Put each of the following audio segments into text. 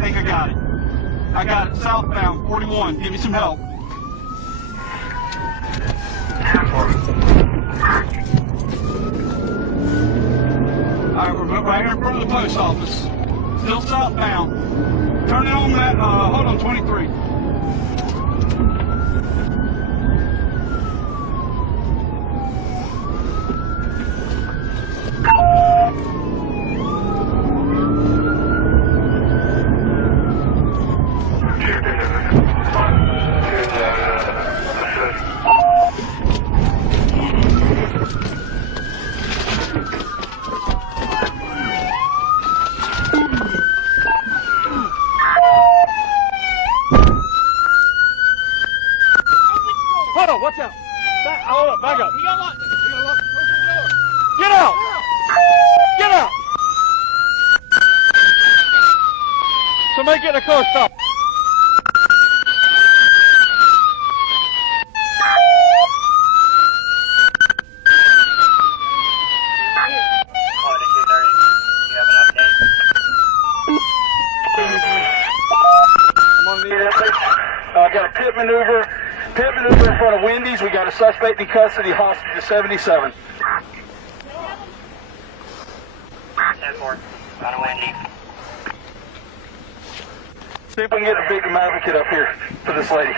think I got it. I got it. Southbound, 41. Give me some help. Alright, we're right here in front of the post office. Still southbound. Turn it on that, hold on, 23. Hold on, watch out. Hold up, back up. You gotta lock it. You gotta lock it. Open the door. Get out! Get out! Somebody get a car stop. I got a pit maneuver in front of Wendy's. We got a suspect in custody, hostage to 77. 10-4, out of Wendy's. See if we can get a victim advocate up here for this lady.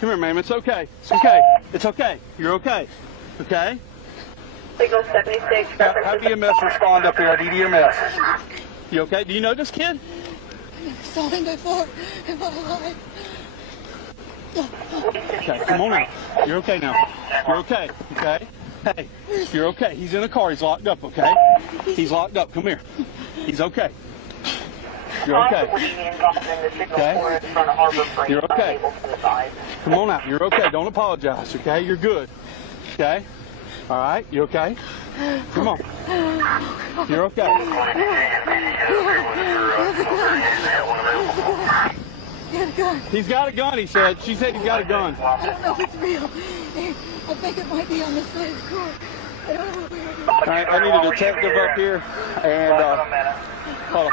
Come here, ma'am. It's okay. It's okay. It's okay. You're okay. Okay? Signal 76. Have EMS respond up there. I need EMS. You okay? Do you know this kid? I never saw him before in my life. Okay, come on out. You're okay now. You're okay. Okay? Hey, you're okay. He's in the car. He's locked up, okay? He's locked up. Come here. He's okay. You're okay. Okay? You're okay. Come on out. You're okay. Don't apologize, okay? You're good. Okay? All right? You okay? Come on. You're okay. He's got a gun, he said. She said he's got a gun. I don't know if it's real. I think it might be on the side of the car. I don't know where it is. All right, I need a detective up here. And, hold on.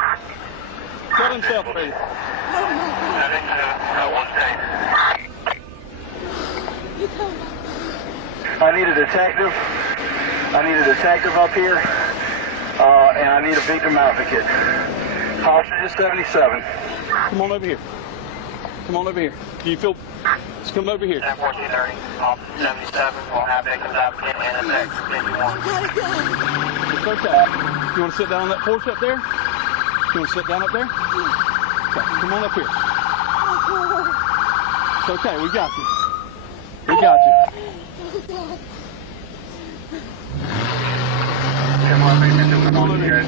Set himself, please. I need a detective. I need a detective up here. And I need a victim advocate. Hostage is 77. Come on over here. Come on over here. Do you feel... Just come over here. 1430, 77, we'll have victims advocate and a text if you want. It's okay. You want to sit down on that porch up there? You want to sit down up there? Okay, come on up here. It's okay, we got you. We got you. Come on over here.